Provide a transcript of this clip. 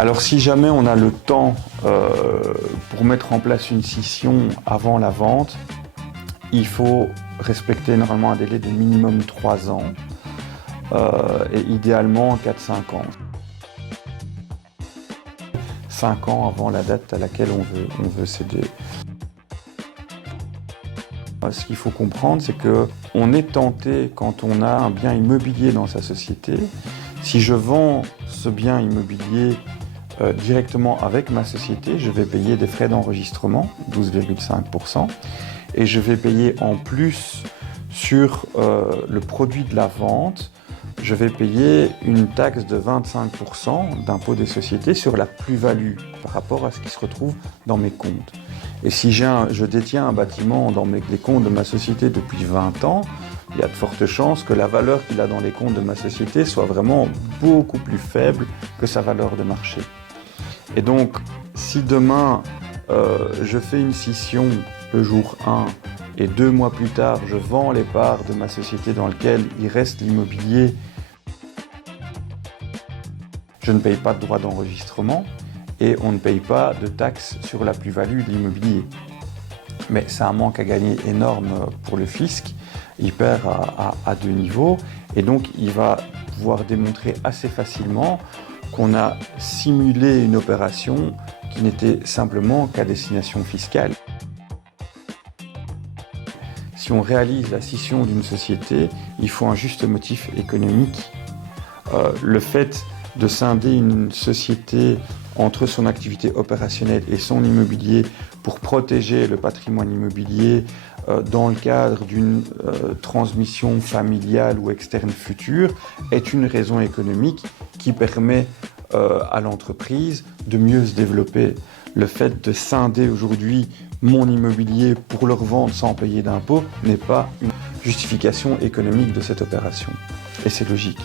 Alors si jamais on a le temps pour mettre en place une scission avant la vente, il faut respecter normalement un délai de minimum 3 ans et idéalement 4-5 ans. 5 ans avant la date à laquelle on veut céder. Ce qu'il faut comprendre, c'est qu'on est tenté quand on a un bien immobilier dans sa société. Si je vends ce bien immobilier directement avec ma société, je vais payer des frais d'enregistrement, 12,5%, et je vais payer en plus sur le produit de la vente, je vais payer une taxe de 25% d'impôt des sociétés sur la plus-value par rapport à ce qui se retrouve dans mes comptes. Et si je détiens un bâtiment dans les comptes de ma société depuis 20 ans, il y a de fortes chances que la valeur qu'il a dans les comptes de ma société soit vraiment beaucoup plus faible que sa valeur de marché. Et donc, si demain, je fais une scission le jour 1 et 2 mois plus tard, je vends les parts de ma société dans laquelle il reste l'immobilier, je ne paye pas de droit d'enregistrement et on ne paye pas de taxes sur la plus-value de l'immobilier. Mais c'est un manque à gagner énorme pour le fisc. Il perd à 2 niveaux et donc il va pouvoir démontrer assez facilement qu'on a simulé une opération qui n'était simplement qu'à destination fiscale. Si on réalise la scission d'une société, il faut un juste motif économique. Le fait de scinder une société entre son activité opérationnelle et son immobilier pour protéger le patrimoine immobilier dans le cadre d'une transmission familiale ou externe future est une raison économique qui permet à l'entreprise de mieux se développer. Le fait de scinder aujourd'hui mon immobilier pour le revendre sans payer d'impôts n'est pas une justification économique de cette opération. Et c'est logique.